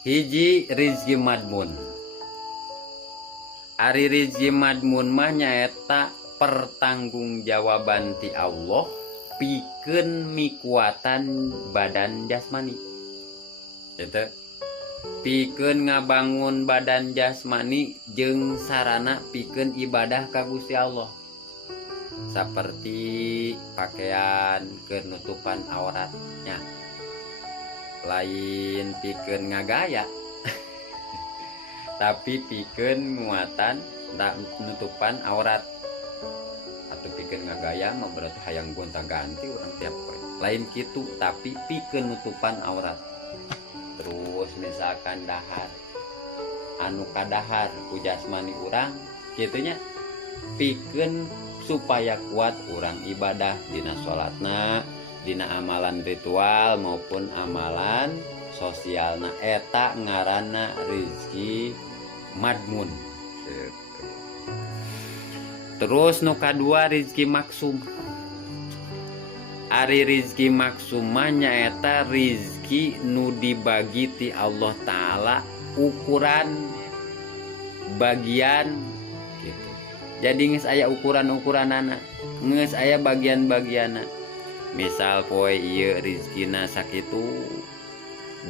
Hiji rizki madmun. Ari rizki madmun mah nyaeta pertanggungjawaban ti Allah pikeun mikuatan badan jasmani. Eta pikeun ngabangun badan jasmani jeung sarana pikeun ibadah ka Gusti Allah. Seperti pakaian kenutupan auratnya. Lain pikeun ngagaya. Tapi pikeun muatan nutupan aurat. Atau pikeun ngagaya mah berarti hayang gonta-ganti urang tiap poe. Lain kitu tapi pikeun nutupan aurat. Terus misalkan dahar anu kadahar ku jasmani urang kitu nya pikeun supaya kuat urang ibadah dina salatna, dina amalan ritual maupun amalan sosialna. Eta ngaranna rizki madmun. Terus nu kadua rizki maksum. Ari rizki maksum mah nyaeta rizki nu dibagi ti Allah Ta'ala ukuran bagian gitu. Jadi geus aya ukuran-ukuranana, geus aya bagian-bagianna. Misal poe ieu rizkina sakitu,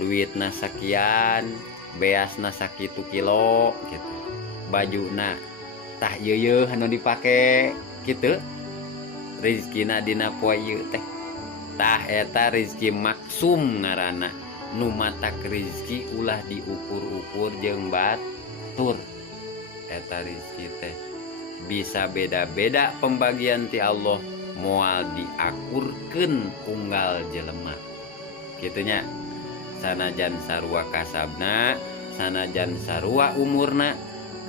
duitna sakian, beasna sakitu kilo gitu. Bajuna tah ieu anu dipake kitu. Rizkina dina poe ieu teh tah eta rizki maksum ngaranna. Nu matak rizki ulah diukur-ukur jeung batur. Eta rizki teh bisa beda-beda pembagian ti Allah moal diakurkeun unggal jelema. Kitu nya. Sanajan sarua kasabna, sanajan sarua umurna,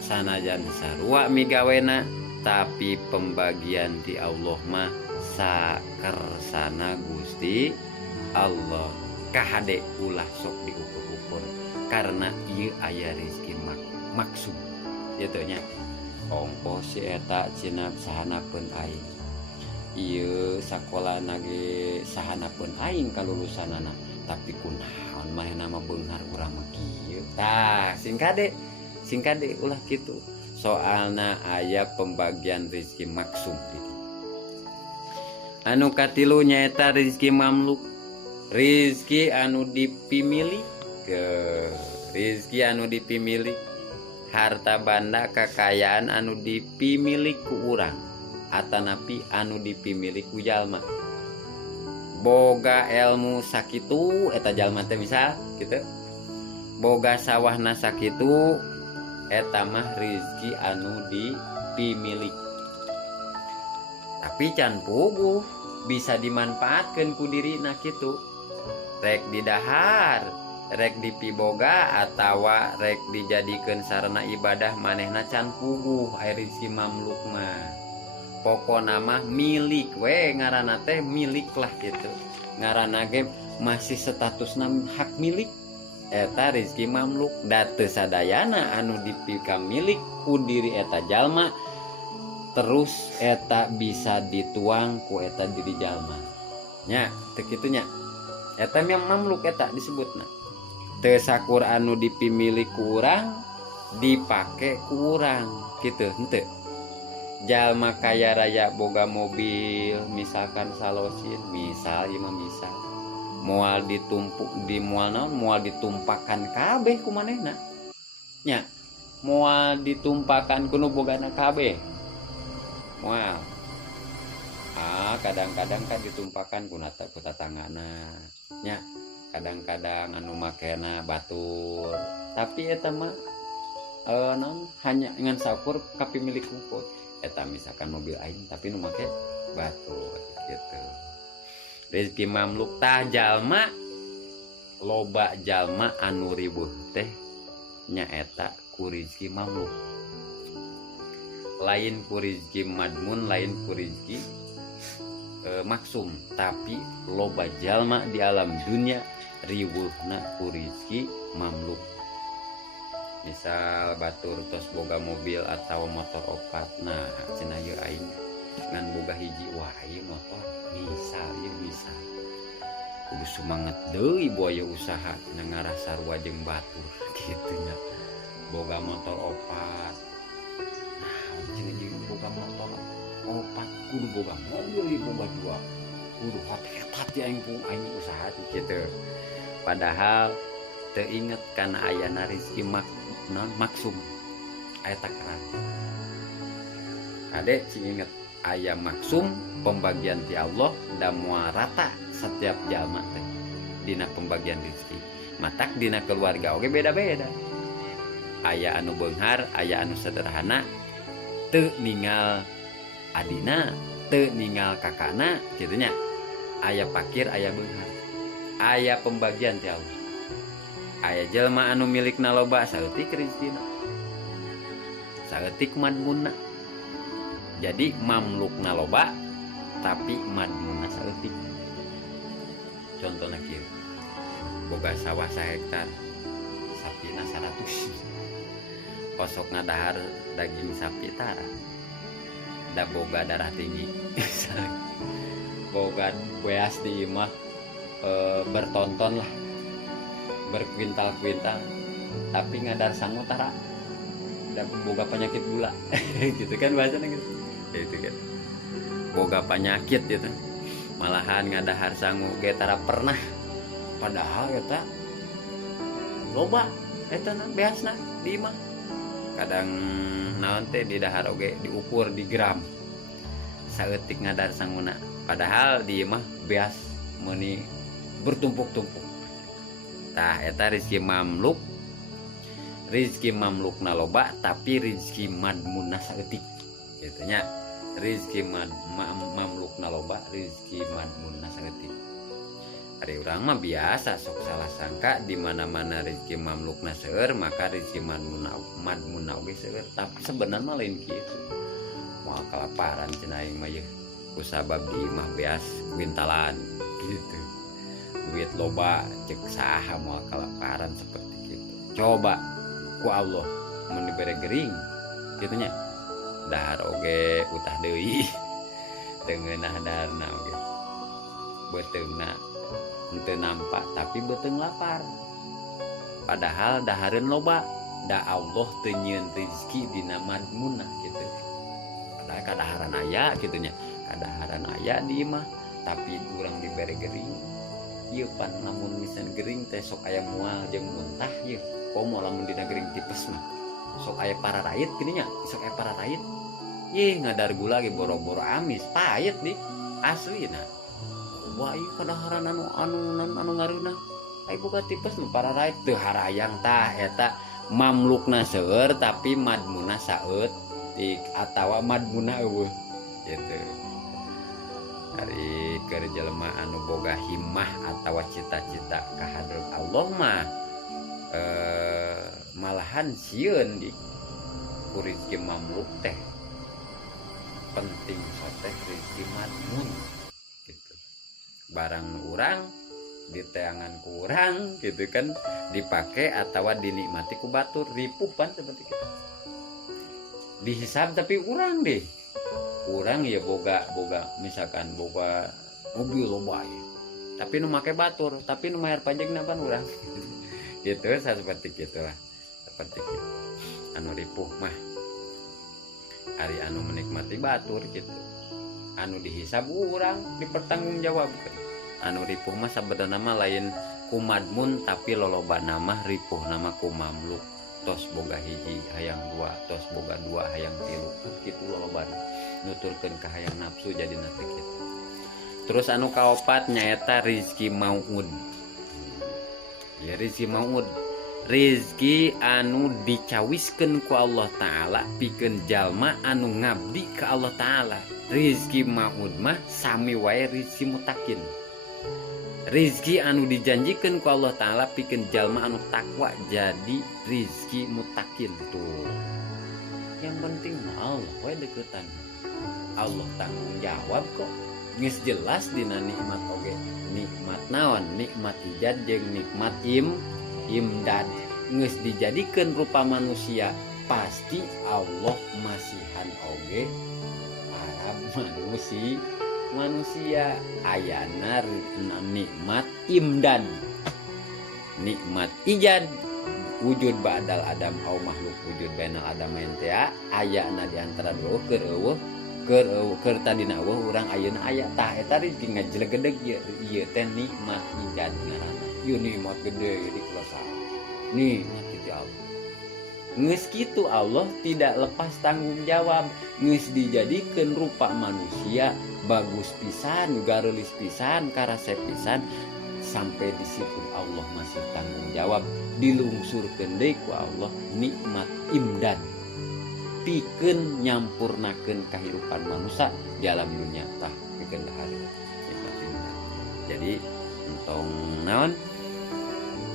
sanajan sarua migawena, tapi pembagian di Allah mah sakersana Gusti Allah. Kahade ulah sok diukur-ukur karena ieu aya rizki maksum. Kitu nya. Ongkos si eta cenah sahanapeun aing. Ieu sakolana ge sahanapeun aing kalulusanana, tapi kunaon manehna mah beunghar urang mah kieu. Tah, singkade ulah kitu. Soalna aya pembagian rizki maksum gitu. Anu katilu nyaeta rizki mamluk. Rizki anu dipimili ke rizki anu dipimili. Harta banda kekayaan anu dipimili ku urang atanapi anu dipimili ku jalma. Boga ilmu sakitu eta jalma teh misal kitu. Boga sawahna sakitu eta mah rizki anu dipimilik. Tapi can puguh bisa dimanfaatkeun ku dirina kitu. Rek didahar, rek dipiboga atawa rek dijadikeun sarana ibadah manehna can puguh aya rizki mamluk mah. Pokona mah milik we ngaranna teh milik lah kitu. Ngaranna ge masih statusna hak milik. Eta rizki mamluk da teu sadayana anu dipika milik ku diri eta jalma terus eta bisa dituang ku eta diri jalma nya teu kitu nya. Eta yang mamluk eta disebutna teu sakur anu dipimilik ku urang dipake ku urang kitu henteu. Jalma kaya raya boga mobil misalkan salosin misal ieu mah misal moal ditumpuk di moal ditumpakan kabeh ku manehna nya. Moal ditumpakan ku nu bogana kabeh moal kadang-kadang kan ditumpakan ku tatanggana nya. Kadang-kadang anu makena batur tapi eta mah non hanya ngan sakur kapimilik ku eta misalkan mobil aing tapi nu make batur gitu. Rizki mamluk tah jalma loba jalma anu ribuh teh nyaeta ku rizki mamluk. Lain ku rizki madmun, lain ku rizki maksum. Tapi loba jalma di alam dunia ribuhna ku rizki mamluk. Misal batur tos boga mobil atau motor opat. Nah cenah ieu aing ngan boga hiji wah ieu motor misal kudu semangat deui boya usaha cenah ngarah sarua jeung batur kitu nya. Boga motor opat, nah cenah jeung boga motor opat kudu boga mobil boga dua, kudu hati-hati aing usaha kitu. Padahal teu inget kana ayana rezeki maksum aya takaran. Ade cing inget aya maksum pembagian ti Allah da moal rata setiap jalma teh dina pembagian rezeki. Matak dina keluarga oge beda-beda. Aya anu beunghar, aya anu sederhana, teu ninggal adina, teu ninggal kakana kitu nya. Aya pakir, aya beunghar. Aya pembagian ti Allah. Aya jelma anu milikna loba saeutik rezekina. Saeutik madmunna. Jadi mamlukna loba tapi madmunna saeutik. Contohna kieu. Boga sawah 1 hektar. Sapina 100. Kosok ngadahar daging sapi tara. Da boga darah tinggi. Boga beas di imah bertonton lah, berkuintal-kuintal, tapi ngadar sangu tara, dan boga penyakit gula, gitu kan bahasanya gitu, itu kan, boga penyakit gitu, malahan ngadahar sangu, ge tara pernah, padahal eta loba, eta na beasna di imah, kadang naon teh di dahar oge diukur di gram, saeutik ngadar sanguna, padahal di imah beas meuni bertumpuk-tumpuk. Tah eta rezeki mamluk. Rezeki mamlukna loba tapi rezeki madmunna saeutik. Kitu nya. Rezeki mamlukna loba, rezeki madmunna saeutik. Ari urang mah biasa sok salah sangka di mana-mana rezeki mamlukna seueur maka rezeki madmunna oge seueur, tapi sebenarnya mah lain kitu. Moal kalaparan cenah aing mah yeuh. Kusabab di imah beas kuintalan gitu. Duit loba cek saha moal kalaparan seperti itu. Coba ku Allah mun dibere gering kitu nya. Dahar oge utah deui. Teu ngeunah daharna oge. Beuteungna henteu nampak tapi beuteung lapar. Padahal dahareun loba, da Allah teu nyieun rezeki dina madmunna kitu. Padahal kadaharan aya kitu nya. Kadaharan aya di imah tapi urang dibere gering. Ieu pan lamun misan gering teh sok aya mual jeung muntah ieu. Komo lamun dina gering tipes mah. Sok aya pararaid gini nya, sok aya pararaid. Ih ngadar gula ge boro-boro amis, pahit di aslina. Wah ieu kadaharan anu ngareunah. Ai boga tipes mah pararaid teu harayang tah eta mamlukna seueur tapi madmunna saeutik atawa madmunna eueuh. Gitu. Dari keur jelema anu boga himmah atawa cita-cita ka hadrat Allah mah malahan sieun di rezeki mamluk teh penting teh rezeki madmun gitu. Barang urang diteangan ku urang gitu kan dipake atawa dinikmati ku batur ripuh pan seperti kita. Dihisab tapi urang deh. Urang ya boga misalkan boga mobil loba ya. Tapi nu make batur, tapi nu mayar pajegna pan urang. Gitu seperti gitulah. Seperti gitu. Anu ripuh mah ari anu menikmati batur gitu. Anu dihisab urang dipertanggungjawabkeun. Anu ripuh mah sabenerna mah lain ku madmun tapi loloba nama ripuh nama ku mamluk. Tos boga hiji hayang dua, tos boga dua hayang tilu, kitu lolobana. Nuturkeun ka hayang nafsu jadi nanti kitu. Terus anu kaopat nyaeta rizki mau'ud. Ya rizki mau'ud. Rizki anu dicawiskeun ku Allah Ta'ala pikeun jalma anu ngabdi ka Allah Ta'ala. Rizki mau'ud mah sami wae rizki mutakin. Rizki anu dijanjikeun ku Allah Ta'ala pikeun jalma anu takwa jadi rizki mutakin tuh. Yang penting Allah we deketan. Allah tanggung jawab kok. Geus jelas dina nikmat oge. Nikmat naon? Nikmat ijad jeung nikmat imdad. Geus dijadikeun rupa manusia, pasti Allah masihan oge para manusia ayana nikmat imdan, nikmat ijad, wujud ba'dal adam au makhluk wujud bainal adam ente ayana di antara dua keur tadina eueuh urang ayeuna aya tah eta ri ngajlegedeg ieu teh nikmat ijad ngaranna. Ieu nikmat gede di kuasa. Nikmat ti Allah. Geus kitu Allah tidak lepas tanggung jawab, geus dijadikeun rupa manusia bagus pisan, gareulis pisan, karasep pisan, sampai di situ Allah masih tanggung jawab, dilungsurkeun deui ku Allah nikmat imdad, pikeun nyampurnakeun kahirupan manusia di alam dunia tah pikeun dahar nikmat imdad. Jadi entong naon?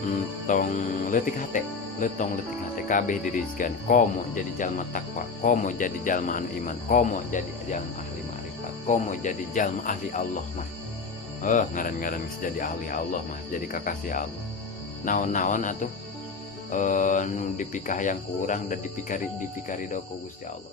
Entong leutik hate, letong leutik hate kabeh dirizkan, komo jadi jalma takwa, komo jadi jalma anu iman, komo jadi jalma ahli ma'rifat, komo jadi jalma ahli Allah mah. Ngaran-ngaran geus jadi ahli Allah mah, jadi kakasih Allah. Naon-naon atuh nu dipikah yang kurang dan dipikari do ku Gusti Allah.